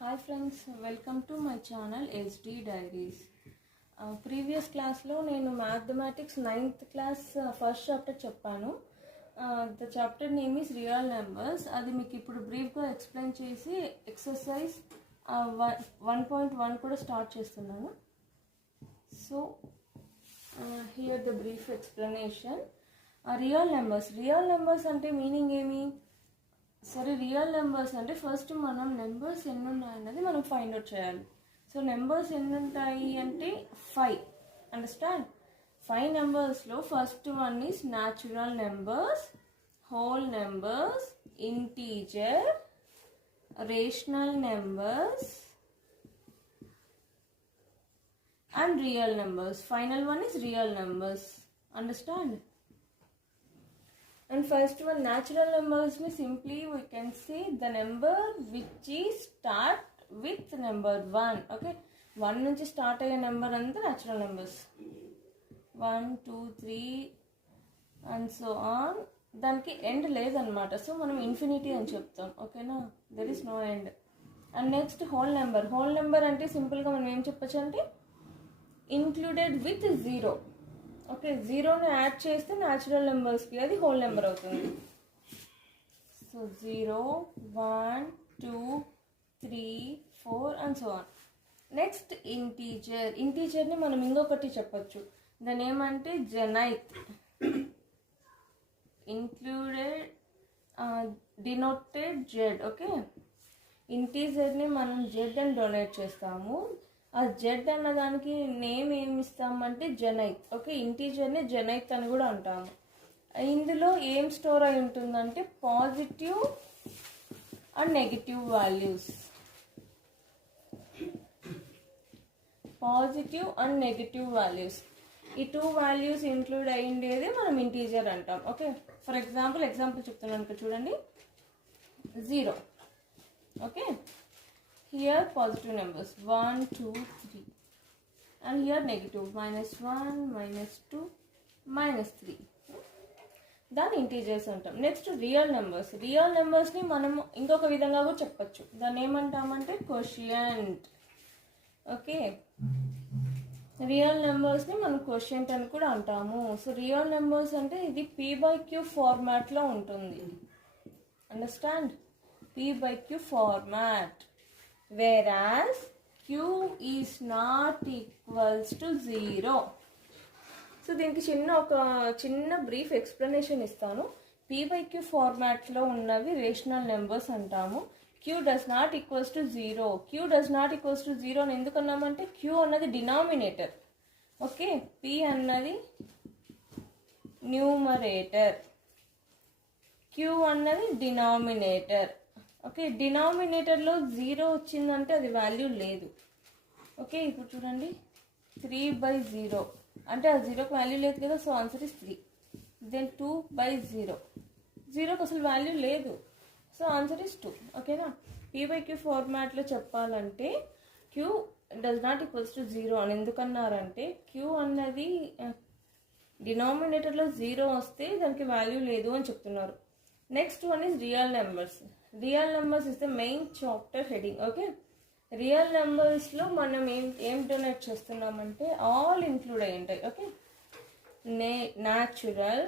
Hi friends, welcome to my channel SD Diaries. Previous class lo nenu mathematics 9th class first chapter cheppanu. The chapter name is real numbers. Adi meeku ippudu brief ga explain chesi exercise 1.1 kuda start chestunnanu. So here the brief explanation. Real numbers ante meaning emi? సరే real numbers అంటే first మనం numbers ఎన్ని ఉన్నాయన్నది మనం find out చేయాలి. So numbers ఎన్ని ఉంటాయి అంటే 5. అండర్స్టాండ్? 5 నెంబర్స్లో first one is natural numbers, whole numbers, integer, rational numbers and real numbers. Final one is real numbers. Understand? And first one, natural numbers means simply we can say the number which is start with number 1. Okay, 1 నుంచి start అయ్యే number అంతా natural numbers. 1 2 3 and so on. దానికి end లేదనమాట. సో మనం infinity అని చెప్తాం. ఓకేనా? There is no end. And next whole number అంటే సింపుల్గా మనం ఏం చెప్పచ్చు అంటే ఇంక్లూడెడ్ విత్ 0. ఓకే, జీరోని యాడ్ చేస్తే న్యాచురల్ నెంబర్స్కి అది హోల్ నెంబర్ అవుతుంది. So 0 1 2 3 4 and so on. Next ఇంటీజర్ని మనం ఇంకొకటి చెప్పచ్చు. దాని ఏమంటే జెనైత్, ఇంక్లూడెడ్ డినోటెడ్ జెడ్. ఓకే, ఇంటీజర్ని మనం జెడ్ అని డొనేట్ చేస్తాము. ఆ జెడ్ అన్న దానికి నేమ్ ఏమి ఇస్తామంటే జెనైత్. ఓకే, ఇంటీజర్ని జెనైత్ అని కూడా అంటాము. ఇందులో ఏం స్టోర్ అయి ఉంటుందంటే పాజిటివ్ అండ్ నెగిటివ్ వాల్యూస్. ఈ 2 వాల్యూస్ ఇంక్లూడ్ అయ్యిండేది మనం ఇంటీజర్ అంటాం. ఓకే, ఫర్ ఎగ్జాంపుల్ చెప్తున్నాను చూడండి. 0. Okay, here positive numbers 1 2 3 and here negative -1 -2 -3. దాన్ని ఇంటీజర్స్ అంటాం. నెక్స్ట్ రియల్ నెంబర్స్ని మనం ఇంకొక విధంగా కూడా చెప్పచ్చు. దాన్ని ఏమంటామంటే కోషియంట్. ఓకే, రియల్ నెంబర్స్ని మనం కోషియంట్ అని కూడా అంటాము. సో రియల్ నెంబర్స్ అంటే ఇది p/q ఫార్మాట్లో ఉంటుంది. Understand? p/q format. whereas q is not equals to 0. So దీనికి చిన్న బ్రీఫ్ ఎక్స్ప్లెనేషన్ ఇస్తాను. p/q ఫార్మాట్లో ఉన్నవి రేషనల్ నెంబర్స్ అంటాము. q does not equals to 0 అని ఎందుకన్నామంటే q అన్నది డినామినేటర్. ఓకే, p అన్నది న్యూమరేటర్, q అన్నది డినామినేటర్. ఓకే, డినామినేటర్లో 0 వచ్చిందంటే అది వాల్యూ లేదు. ఓకే, ఇప్పుడు చూడండి 3/0 అంటే ఆ 0కి వాల్యూ లేదు కదా. So answer is 3. దెన్ 2/0, 0కి అసలు వాల్యూ లేదు. So answer is 2. ఓకేనా? p/q ఫార్మాట్లో చెప్పాలంటే q does not equals to 0 అని ఎందుకన్నారంటే q అన్నది డినామినేటర్లో 0 వస్తే దానికి వాల్యూ లేదు అని చెప్తున్నారు. Next one is real numbers is the main chapter heading. Okay, real నెంబర్స్లో మనం ఏం డొనేట్ చేస్తున్నామంటే ఆల్ ఇంక్లూడ్ అయి ఉంటాయి. Okay, natural,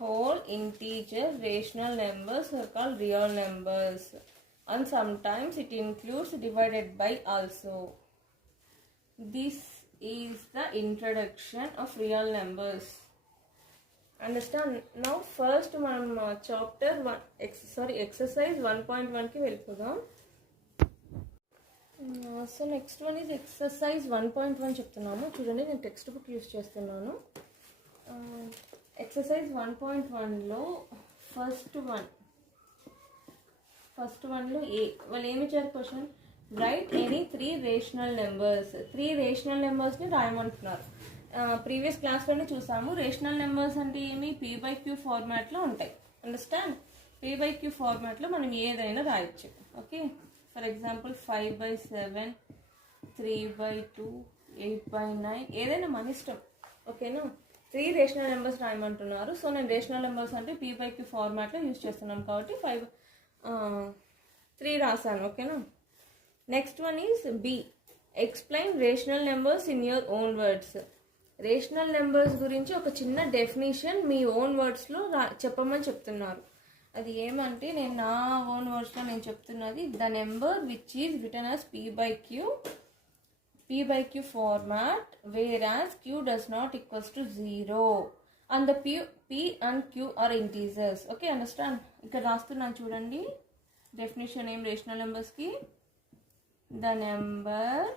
whole, integer, rational numbers are called real numbers and sometimes it includes divided by also. This is the introduction of real numbers. Understand? Now first మనం chapter exercise 1.1కి వెళ్ళిపోదాం. So next one is exercise 1.1 చెప్తున్నాము. చూడండి, నేను textbook use చేస్తున్నాను. Exercise 1.1లో first వన్లో వాళ్ళు ఏమి ఇచ్చారు క్వశ్చన్? రైట్ ఎనీ 3 రేషనల్ నెంబర్స్ని రాయమంటున్నారు. ప్రీవియస్ క్లాస్లోనే చూసాము. రేషనల్ నెంబర్స్ అంటే ఏమి? p/q ఫార్మాట్లో ఉంటాయి. అండర్స్టాండ్? p/q ఫార్మాట్లో మనం ఏదైనా రాయొచ్చు. ఓకే, ఫర్ ఎగ్జాంపుల్ 5/7 3/2 8/9 ఏదైనా మన ఇష్టం. ఓకేనా? 3 రేషనల్ నెంబర్స్ రాయమంటున్నారు. సో నేను రేషనల్ నెంబర్స్ అంటే p/q ఫార్మాట్లో యూజ్ చేస్తున్నాను కాబట్టి 3 రాశాను. ఓకేనా? Next one is B, explain rational numbers in your own words. Rational numbers గురించి ఒక చిన్న డెఫినేషన్ మీ ఓన్ వర్డ్స్లో చెప్పమని చెప్తున్నారు. అది ఏమంటే నేను నా ఓన్ వర్డ్స్లో నేను చెప్తున్నది, the number which is return as p by q format whereas q does not equals to 0 and the p and q are integers. Okay, understand? ఇక్కడ రాస్తున్నాను చూడండి డెఫినేషన్ ఏం రేషనల్ నెంబర్స్ కి. The number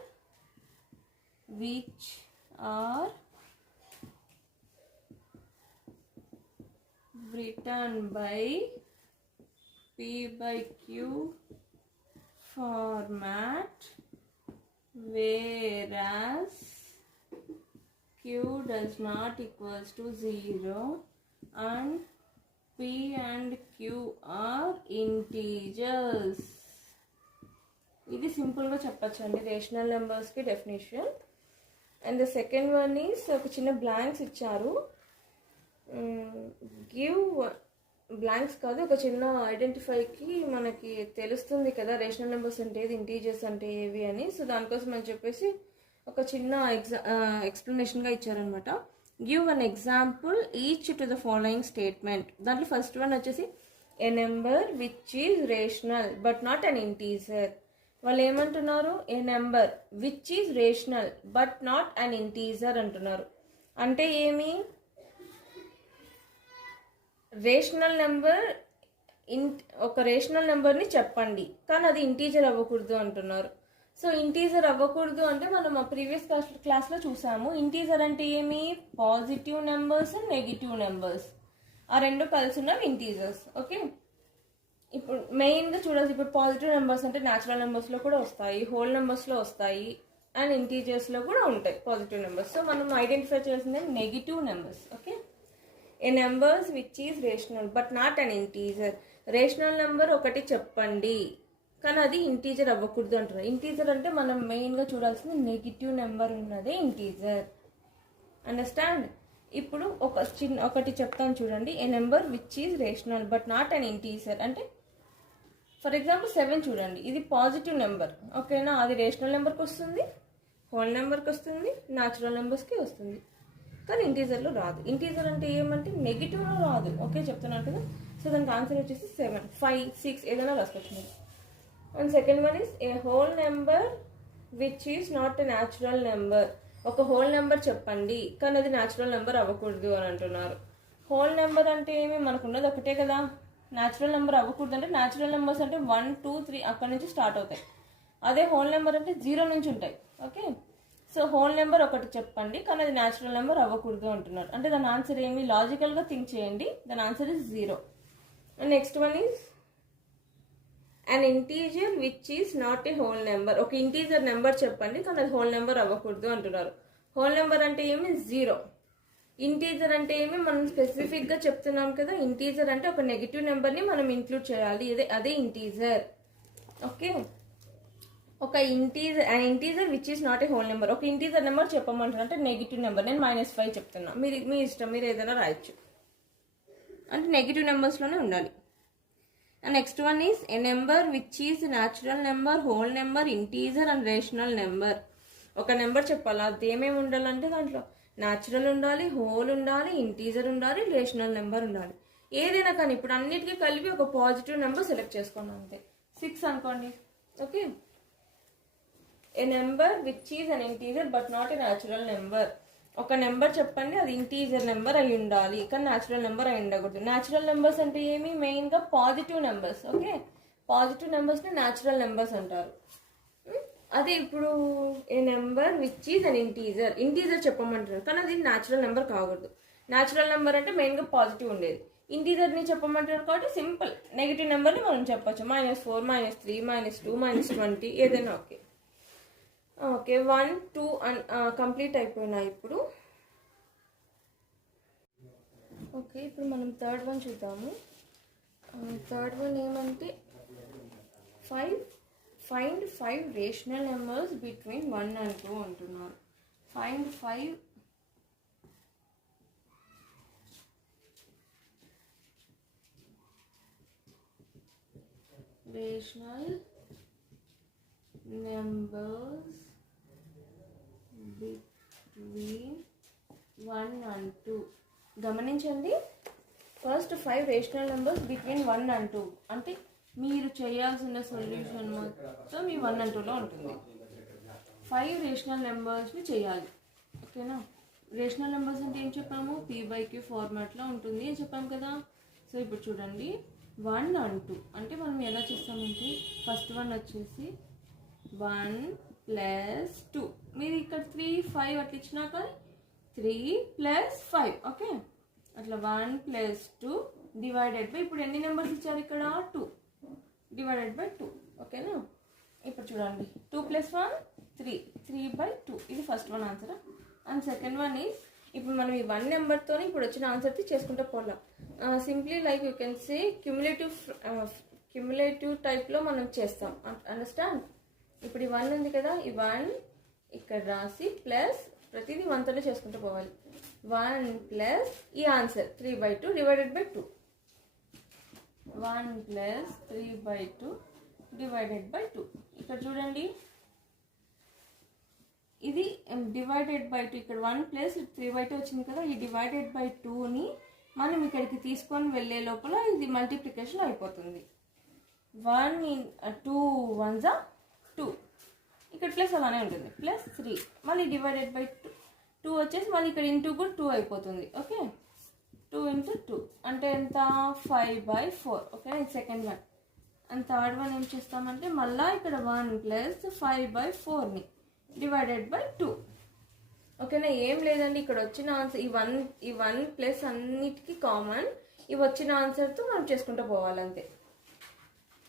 which are written by p by q format whereas q does not equals to 0 and p and q are integers. ఇది సింపుల్గా చెప్పచ్చండి rational నెంబర్స్కి definition. And the second one is ఒక చిన్న blanks ఇచ్చారు. Give blanks కాదు, ఒక చిన్న ఐడెంటిఫైకి మనకి తెలుస్తుంది కదా రేషనల్ నెంబర్స్ అంటే ఏది, ఇంటీజర్స్ అంటే ఏవి అని. సో దానికోసం అని చెప్పేసి ఒక చిన్న ఎక్స్ప్లెనేషన్గా ఇచ్చారనమాట. Give one example each to the following statement. దాంట్లో ఫస్ట్ వన్ వచ్చేసి a number which is rational but not an integer. వాళ్ళు ఏమంటున్నారు, a number which is rational but not an integer అంటున్నారు. అంటే ఏమి, రేషనల్ నెంబర్ ఒక రేషనల్ నెంబర్ని చెప్పండి కానీ అది ఇంటీజర్ అవ్వకూడదు అంటున్నారు. సో ఇంటీజర్ అవ్వకూడదు అంటే మనం ప్రీవియస్ క్లాస్లో చూసాము. ఇంటీజర్ అంటే ఏమి, positive numbers and negative numbers ఆ రెండు కలిసి ఉన్నవి ఇంటీజర్స్. ఓకే, ఇప్పుడు మెయిన్గా చూడాల్సి, ఇప్పుడు పాజిటివ్ నెంబర్స్ అంటే న్యాచురల్ నెంబర్స్లో కూడా వస్తాయి, హోల్ నెంబర్స్లో వస్తాయి అండ్ ఇంటీజర్స్లో కూడా ఉంటాయి పాజిటివ్ నెంబర్స్. సో మనం ఐడెంటిఫై చేసింది negative numbers. Okay, A numbers which is rational but not an integer. Rational number ఒకటి చెప్పండి కానీ అది ఇంటీజర్ అవ్వకూడదు అంటారు. ఇంటీజర్ అంటే మనం మెయిన్గా చూడాల్సింది నెగిటివ్ నెంబర్ ఉన్నదే ఇంటీజర్. అండర్స్టాండ్? ఇప్పుడు ఒకటి చెప్తాను చూడండి. A number which is rational but not an integer అంటే ఫర్ ఎగ్జాంపుల్ 7 చూడండి, ఇది పాజిటివ్ నెంబర్. ఓకేనా, అది రేషనల్ నెంబర్కి వస్తుంది, హోల్ నెంబర్కి వస్తుంది, న్యాచురల్ నెంబర్స్కి వస్తుంది కానీ ఇంటీజర్లో రాదు. ఇంటీజర్ అంటే ఏమంటే నెగిటివ్లో రాదు. ఓకే, చెప్తున్నాను కదా. సో దానికి ఆన్సర్ వచ్చేసి 7, 5, 6 ఏదైనా రాసుకోవచ్చు. And second one is a whole number which is not a natural number. ఒక హోల్ నెంబర్ చెప్పండి కానీ అది న్యాచురల్ నెంబర్ అవ్వకూడదు అని అంటున్నారు. హోల్ నెంబర్ అంటే ఏమి, మనకున్నది ఒకటే కదా. న్యాచురల్ నెంబర్ అవ్వకూడదు అంటే న్యాచురల్ నెంబర్స్ అంటే 1, 2, 3 అక్కడ నుంచి స్టార్ట్ అవుతాయి. అదే హోల్ నెంబర్ అంటే 0 నుంచి ఉంటాయి. ఓకే, సో హోల్ నెంబర్ ఒకటి చెప్పండి కానీ అది న్యాచురల్ నెంబర్ అవ్వకూడదు అంటున్నారు. అంటే దాని ఆన్సర్ ఏమి, లాజికల్గా థింక్ చేయండి. దాని answer is 0. And next one is an integer which is not a whole number. ఒక ఇంటీజర్ నెంబర్ చెప్పండి కానీ అది హోల్ నెంబర్ అవ్వకూడదు అంటున్నారు. హోల్ నెంబర్ అంటే ఏమి, 0. ఇంటీజర్ అంటే ఏమి, మనం స్పెసిఫిక్గా చెప్తున్నాం కదా. ఇంటీజర్ అంటే ఒక నెగిటివ్ నెంబర్ని మనం ఇంక్లూడ్ చేయాలి, అదే ఇంటీజర్. ఓకే, ఒక integer which is not a whole number. ఒక ఇంటీజర్ నెంబర్ చెప్పమంటారు అంటే నెగిటివ్ నెంబర్. నేను -5 చెప్తున్నా, మీ ఇష్టం, మీరు ఏదైనా రాయొచ్చు. అంటే నెగిటివ్ నెంబర్స్లోనే ఉండాలి. And next one is a number which is natural number, whole number, integer and rational number. ఒక నెంబర్ చెప్పాలి, అది ఏమేమి ఉండాలంటే దాంట్లో న్యాచురల్ ఉండాలి, హోల్ ఉండాలి, ఇంటీజర్ ఉండాలి, రేషనల్ నెంబర్ ఉండాలి. ఏదైనా కానీ ఇప్పుడు అన్నిటికీ కలిపి ఒక పాజిటివ్ నెంబర్ సెలెక్ట్ చేసుకోండి అంతే. 6 అనుకోండి. Okay, A number which is an integer but not a natural number. ఒక నెంబర్ చెప్పండి, అది ఇంటీజర్ నెంబర్ అయి ఉండాలి కానీ న్యాచురల్ నెంబర్ అయి ఉండకూడదు. న్యాచురల్ నెంబర్స్ అంటే ఏమి, మెయిన్గా పాజిటివ్ నెంబర్స్. ఓకే, పాజిటివ్ నెంబర్స్ని న్యాచురల్ నెంబర్స్ అంటారు. అదే ఇప్పుడు a number which is an integer చెప్పమంటారు కానీ అది న్యాచురల్ నెంబర్ కాకూడదు. న్యాచురల్ నెంబర్ అంటే మెయిన్గా పాజిటివ్ ఉండేది. ఇంటీజర్ని చెప్పమంటారు కాబట్టి సింపుల్ నెగిటివ్ నెంబర్ని మనం చెప్పచ్చు. -4, -3, -2, -20 ఏదైనా. ఓకే ఓకే 1, 2 కంప్లీట్ అయిపోయినాయి ఇప్పుడు. ఓకే, ఇప్పుడు మనం థర్డ్ వన్ చూద్దాము. థర్డ్ వన్ ఏమంటే find 5 rational numbers between 1 and 2 అంటున్నారు. Find 5 rational numbers between 1 and 2. గమనించండి, first 5 rational numbers between 1 and 2 అంటే మీరు చేయాల్సిన సొల్యూషన్ మొత్తం మీ 1 and 2లో ఉంటుంది. 5 రేషనల్ నెంబర్స్ని చేయాలి. ఓకేనా? రేషనల్ నెంబర్స్ అంటే ఏం చెప్పాము? p/q ఫార్మాట్లో ఉంటుంది అని చెప్పాము కదా. సో ఇప్పుడు చూడండి 1 and 2 అంటే మనం ఎలా చేస్తామంటే ఫస్ట్ వన్ వచ్చేసి 1 + 2. మీరు ఇక్కడ 3, 5 అట్లా ఇచ్చినా కానీ 3 + 5. ఓకే, అట్లా 1 + 2 డివైడెడ్ బై, ఇప్పుడు ఎన్ని నెంబర్స్ ఇచ్చారు ఇక్కడ? 2 డివైడెడ్ బై 2. ఓకేనా? ఇప్పుడు చూడండి 2 + 1 3, 3/2. ఇది first one answer. And second one is, ఇప్పుడు మనం ఈ 1 నెంబర్తో ఇప్పుడు వచ్చిన ఆన్సర్కి చేసుకుంటూ పోలాం. Simply like you can say cumulative టైప్లో మనం చేస్తాం. అండర్స్టాండ్? ఇప్పుడు ఈ 1 ఉంది కదా, ఈ 1 ఇక్కడ రాసి ప్లస్ ప్రతిదీ 1తోనే చేసుకుంటూ పోవాలి. 1 ప్లస్ ఈ answer 3/2 divided by 2. 1 + 3/2 divided by 2. ఇక్కడ చూడండి, ఇది డివైడెడ్ బై 2. ఇక్కడ 1 + 3/2 వచ్చింది కదా, ఈ డివైడెడ్ బై 2ని మనం ఇక్కడికి తీసుకొని వెళ్ళే లోపల ఇది మల్టిప్లికేషన్ అయిపోతుంది. 2 1s 2, ఇక్కడ ప్లస్ అలానే ఉంటుంది, +3 మళ్ళీ డివైడెడ్ బై 2 వచ్చేసి మళ్ళీ ఇక్కడ ఇంటూ కూడా 2 అయిపోతుంది. ఓకే, 2 × 2 అంటే ఎంత? 5/4. ఓకే, ఇది second one. And third one ఏం చేస్తామంటే మళ్ళీ ఇక్కడ 1 + 5/4ని డివైడెడ్ బై 2. ఓకేనా? ఏం లేదండి, ఇక్కడ వచ్చిన ఆన్సర్ ఈ 1 ప్లస్ అన్నిటికీ కామన్. ఇవి వచ్చిన ఆన్సర్తో మనం చేసుకుంటూ పోవాలంతే.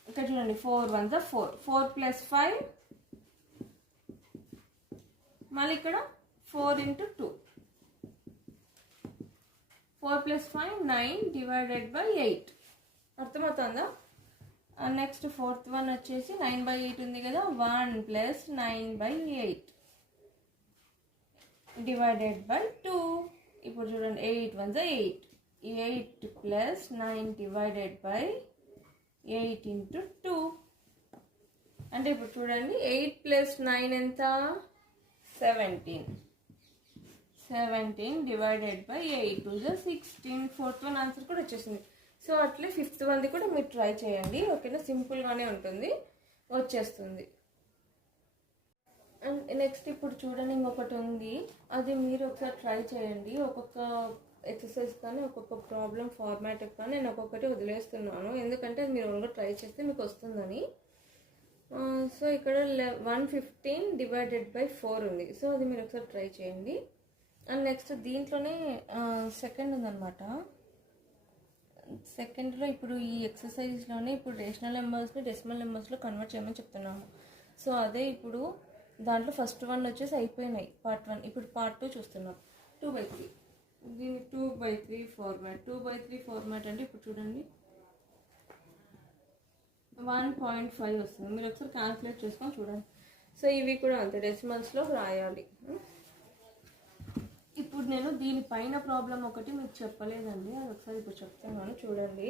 ఇక్కడ చూడండి 4 1s 4, 4 + 5 మళ్ళీ ఇక్కడ 4 × 2, 4 + 5 9 డివైడెడ్ బై 8. అర్థమవుతుందా? నెక్స్ట్ ఫోర్త్ వన్ వచ్చేసి 9/8 ఉంది కదా, 1 + 9/8 డివైడెడ్ బై 2. ఇప్పుడు చూడండి 8 1s 8, 8 + 9 డివైడెడ్ బై 8 × 2. అంటే ఇప్పుడు చూడండి 8 + 9 ఎంత? 17. 17 divided by 8 2s 16. Fourth one answer కూడా వచ్చేసింది. సో అట్లే ఫిఫ్త్ వన్ది కూడా మీరు ట్రై చేయండి. ఓకేనా? సింపుల్గానే ఉంటుంది, వచ్చేస్తుంది. అండ్ నెక్స్ట్ ఇప్పుడు చూడండి ఇంకొకటి ఉంది, అది మీరు ఒకసారి ట్రై చేయండి. ఒక్కొక్క ఎక్సర్సైజ్ కానీ ఒక్కొక్క ప్రాబ్లం ఫార్మాట్ కానీ నేను ఒక్కొక్కటి వదిలేస్తున్నాను, ఎందుకంటే అది మీరు ఓన్గా ట్రై చేస్తే మీకు వస్తుందని. సో ఇక్కడ 115 డివైడెడ్ బై 4 ఉంది. సో అది మీరు ఒకసారి ట్రై చేయండి. అండ్ నెక్స్ట్ దీంట్లోనే సెకండ్ ఉందన్నమాట. సెకండ్లో ఇప్పుడు ఈ ఎక్సర్సైజ్లోనే ఇప్పుడు రేషనల్ నెంబర్స్ని డెసిమల్ నెంబర్స్లో కన్వర్ట్ చేయమని చెప్తున్నాము. సో అదే ఇప్పుడు దాంట్లో ఫస్ట్ వన్ వచ్చేసి అయిపోయినాయి పార్ట్ 1. ఇప్పుడు పార్ట్ 2 చూస్తున్నాం. 2/3. దీని 2/3 ఫార్మాట్. 2/3 ఫార్మాట్ అంటే ఇప్పుడు చూడండి 1.5 వస్తుంది. మీరు ఒకసారి క్యాల్కులేట్ చేసుకొని చూడండి. సో ఇవి కూడా అంతే డెసిమల్స్లో రాయాలి. ఇప్పుడు నేను దీనిపైన ప్రాబ్లం ఒకటి మీకు చెప్పలేదండి, అది ఒకసారి ఇప్పుడు చెప్తున్నాను చూడండి.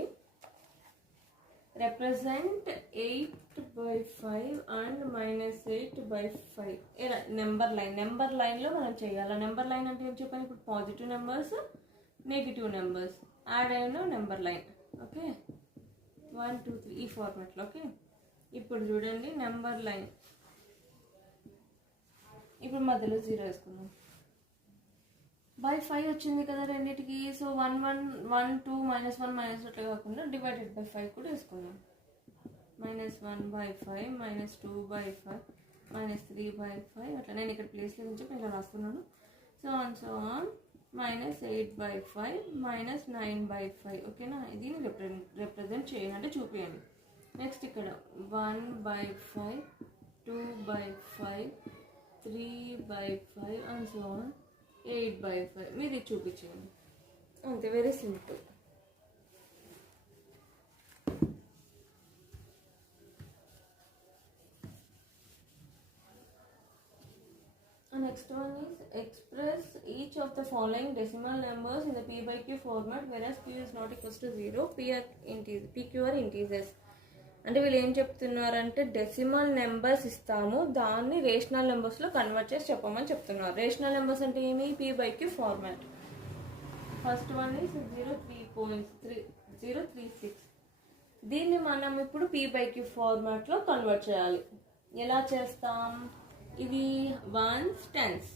represent 8/5 and -8/5 నెంబర్ లైన్లో మనం చేయాలి. నెంబర్ లైన్ అంటే ఏం చెప్పాను? ఇప్పుడు positive numbers negative numbers add అయిన నెంబర్ లైన్. ఓకే, 1 2 3 ఈ ఫార్మాట్లో. ఓకే, ఇప్పుడు చూడండి నెంబర్ లైన్. ఇప్పుడు మధ్యలో 0 వేసుకున్నాం. బై 5 వచ్చింది కదా రెండింటికి. సో 1 1 1 2 -1 -1 అట్లా కాకుండా డివైడెడ్ బై 5 కూడా వేసుకుందాం. -1/5 -2/5 -3/5 అట్లా నేను ఇక్కడ ప్లేస్లో నుంచి ఇలా రాస్తున్నాను. So on -8/5 -9/5. ఓకేనా? దీన్ని రిప్రజెంట్ చేయండి అంటే చూపించండి. నెక్స్ట్ ఇక్కడ 1/5 2/5 3/5 అండ్ సో ఆన్ 8/5 మీరు ఇది చూపించండి. అంతే, very simple. Next one is express each of the following decimal numbers in the p/q format whereas q is not equals to 0. p q are integers. అంటే వీళ్ళు ఏం చెప్తున్నారంటే డెసిమల్ నెంబర్స్ ఇస్తాము, దాన్ని రేషనల్ నెంబర్స్లో కన్వర్ట్ చేసి చెప్పమని చెప్తున్నారు. రేషనల్ నెంబర్స్ అంటే ఏమి? P/Q format. First one is 0.3036. దీన్ని మనం ఇప్పుడు P/Q ఫార్మాట్లో కన్వర్ట్ చేయాలి. ఎలా చేస్తాం? ఇది 1s, 10s,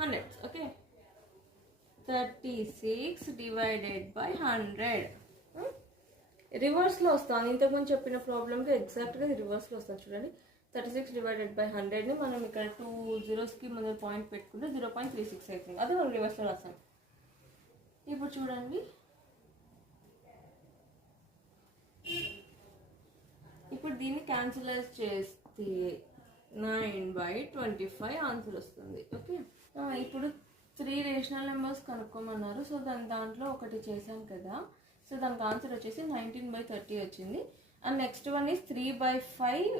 100s. Okay, 36 divided by 100. రివర్స్లో వస్తాను. ఇంతకుముందు చెప్పిన ప్రాబ్లమ్కి ఎగ్జాక్ట్గా రివర్స్లో వస్తాను. చూడండి, 36 డివైడెడ్ బై 100ని మనం ఇక్కడ 2 zeros ముందు పాయింట్ పెట్టుకుంటే 0.36 అవుతుంది. అదే మనం రివర్స్లో రాస్తాం. ఇప్పుడు చూడండి, ఇప్పుడు దీన్ని క్యాన్సిలైజ్ చేస్తే 9/25 ఆన్సర్ వస్తుంది. ఓకే, ఇప్పుడు 3 రేషనల్ నెంబర్స్ కనుక్కోమన్నారు. సో దాంట్లో ఒకటి చేశాం కదా. సో దానికి ఆన్సర్ వచ్చేసి 19/30 వచ్చింది. And next one is 3/5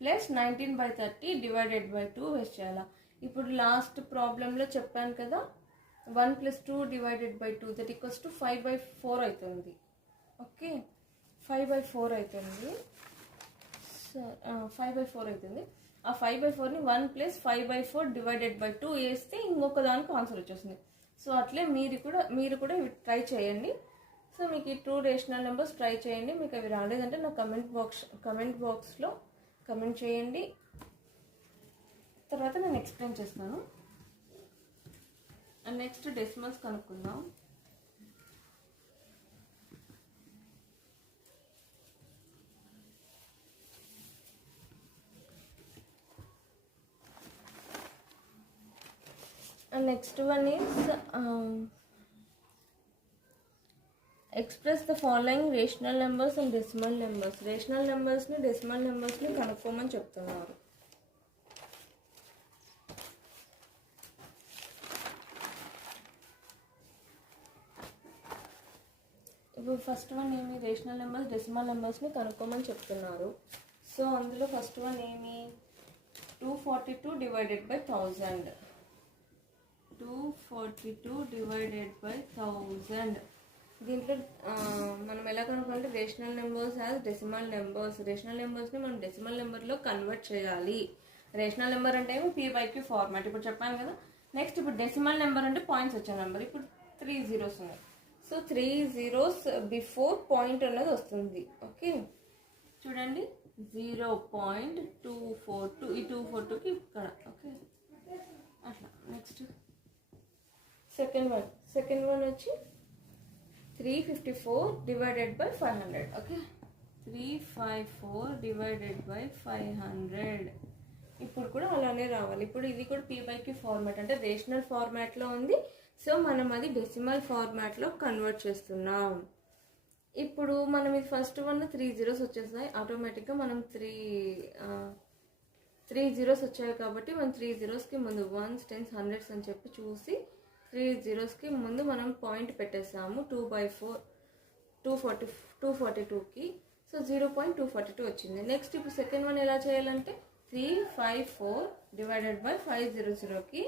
plus 19/30 divided by 2 waste చేయాలా. ఇప్పుడు లాస్ట్ ప్రాబ్లంలో చెప్పాను కదా, 1 + 2 divided by 2 that equals to 5/4 అవుతుంది. ఓకే, 5/4 అవుతుంది. సో 5/4 అవుతుంది. ఆ 5/4ని 1 + 5/4 డివైడెడ్ బై 2 వేస్తే ఇంకొక దానికి ఆన్సర్ వచ్చేస్తుంది. సో అట్లే మీరు కూడా ఇవి ట్రై చేయండి. సో మీకు ఈ 2 రేషనల్ నెంబర్స్ ట్రై చేయండి. మీకు అవి రాలేదంటే నా కమెంట్ బాక్స్లో కమెంట్ చేయండి. తర్వాత నేను ఎక్స్ప్లెయిన్ చేస్తాను. అండ్ నెక్స్ట్ డెసిమల్స్ కనుక్కుందాం. And next one is express the following rational numbers and decimal numbers. Rational నెంబర్స్ని డెసిమల్ నెంబర్స్ని కనుక్కోమని చెప్తున్నారు. ఇప్పుడు ఫస్ట్ వన్ ఏమి? రేషనల్ నెంబర్స్ డెసిమల్ నెంబర్స్ని కనుక్కోమని చెప్తున్నారు. సో అందులో ఫస్ట్ వన్ ఏమి? 242 డివైడెడ్ బై 1000. 242 divided by 1000. దీంట్లో మనం ఎలా కనుక్కోవాలంటే rational numbers as decimal numbers. Rational నెంబర్స్ని మనం డెసిమల్ నెంబర్లో కన్వర్ట్ చేయాలి. రేషనల్ నెంబర్ అంటే ఏమో P/Q ఫార్మాట్ ఇప్పుడు చెప్పాను కదా. నెక్స్ట్ ఇప్పుడు డెసిమల్ నెంబర్ అంటే పాయింట్స్ వచ్చే నెంబర్. ఇప్పుడు 3 zeros ఉన్నాయి. సో 3 zeros బిఫోర్ పాయింట్ అన్నది వస్తుంది. ఓకే, చూడండి 0.242. ఈ 242కి ఇక్కడ. ఓకే, అట్లా. నెక్స్ట్ సెకండ్ వన్ వచ్చి 354 divided by 500. Okay, 354 divided by 500. ఇప్పుడు కూడా అలానే రావాలి. ఇప్పుడు ఇది కూడా P/Q ఫార్మాట్ అంటే రేషనల్ ఫార్మాట్లో ఉంది. సో మనం అది డెసిమల్ ఫార్మాట్లో కన్వర్ట్ చేస్తున్నాం. ఇప్పుడు మనం ఇది ఫస్ట్ వన్ 3 zeros వచ్చేసాయి. ఆటోమేటిక్గా మనం 3 zeros వచ్చాయి కాబట్టి మనం 3 zerosకి ముందు 1s, 10s, 100s అని చెప్పి చూసి 3 zerosకి ముందు మనం పాయింట్ పెట్టేసాము. 242కి. సో 0.242 వచ్చింది. నెక్స్ట్ ఇప్పుడు సెకండ్ వన్ ఎలా చేయాలంటే 354 డివైడెడ్ బై 500కి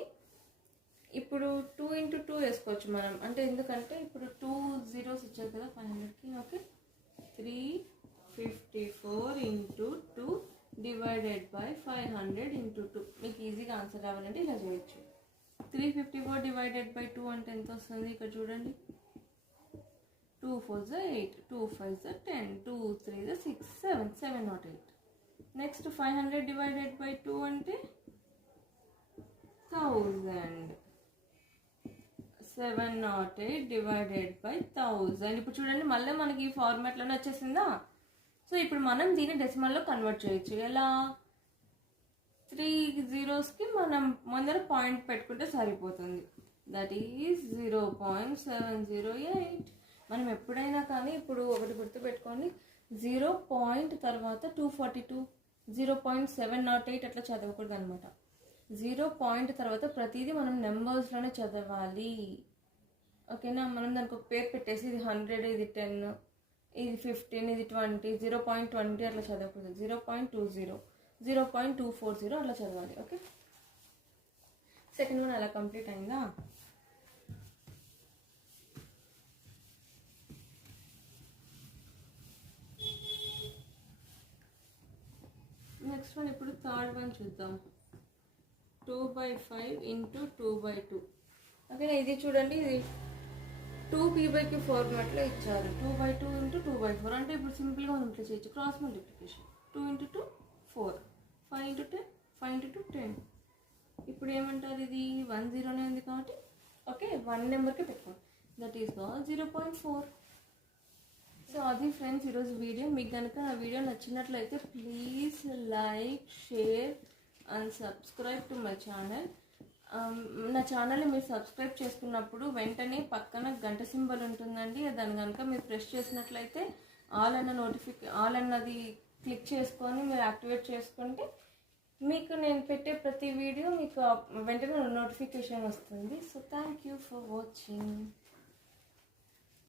ఇప్పుడు 2 × 2 వేసుకోవచ్చు మనం. అంటే ఎందుకంటే ఇప్పుడు 2 zeros వచ్చాయి కదా 500కి. Okay, 354 × 2 divided by 500 × 2. మీకు ఈజీగా ఆన్సర్ రావాలంటే ఇలా చేయొచ్చు. 354 డివైడెడ్ బై 2 అంటే ఎంత వస్తుంది? ఇక్కడ చూడండి, 2 4s 8, 2 5s 10, 2 3s 6, 7, 708. Next 500 divided by 2 అంటే 1000. 708 డివైడెడ్ బై 1000. ఇప్పుడు చూడండి, మళ్ళీ మనకి ఈ ఫార్మాట్లోనే వచ్చేసిందా. సో ఇప్పుడు మనం దీన్ని డెసిమల్లో కన్వర్ట్ చేయొచ్చు. ఎలా? 3 zerosకి మనం ముందర పాయింట్ పెట్టుకుంటే సరిపోతుంది. That is 0.708. మనం ఎప్పుడైనా కానీ ఇప్పుడు ఒకటి గుర్తుపెట్టుకోండి, 0 పాయింట్ తర్వాత 242, 0.708 అట్లా చదవకూడదు అనమాట. 0 పాయింట్ తర్వాత ప్రతిదీ మనం నెంబర్స్లోనే చదవాలి. ఓకేనా? మనం దానికి ఒక పేరు పెట్టేసి ఇది 100, ఇది 10, ఇది 15, ఇది 20, 0.20 అట్లా చదవకూడదు. 0.20, 0.240 అట్లా చదవాలి. ఓకే, సెకండ్ వన్ అలా కంప్లీట్ అయిందా? నెక్స్ట్ వన్ ఇప్పుడు థర్డ్ వన్ చూద్దాం. 2/5 ఇంటూ 2/2. ఓకేనా, ఇది చూడండి, ఇది 2p/q ఫార్మాట్లో ఇచ్చారు. 2/2 ఇంటూ 2/4 అంటే ఇప్పుడు సింపుల్గా మనం ఇట్లా చేయొచ్చు, cross multiplication. 2 into 2 4, 5 into 10, 5 into 2 10. ఇప్పుడు ఏమంటారు, ఇది 1 0నే ఉంది కాబట్టి ఓకే 1 నెంబర్కి పెట్టుకోండి, దట్ ఈస్ 0.4. సో అది ఫ్రెండ్స్ ఈరోజు వీడియో. మీకు కనుక నా వీడియో నచ్చినట్లయితే please like, share and subscribe to my channel. నా ఛానల్ని మీరు సబ్స్క్రైబ్ చేసుకున్నప్పుడు వెంటనే పక్కన గంట సింబల్ ఉంటుందండి, దాన్ని కనుక మీరు ప్రెస్ చేసినట్లయితే ఆల్ అన్నది క్లిక్ చేసుకొని మీరు యాక్టివేట్ చేసుకుంటే మీకు నేను పెట్టే ప్రతి వీడియో మీకు వెంటనే నోటిఫికేషన్ వస్తుంది. So thank you for watching.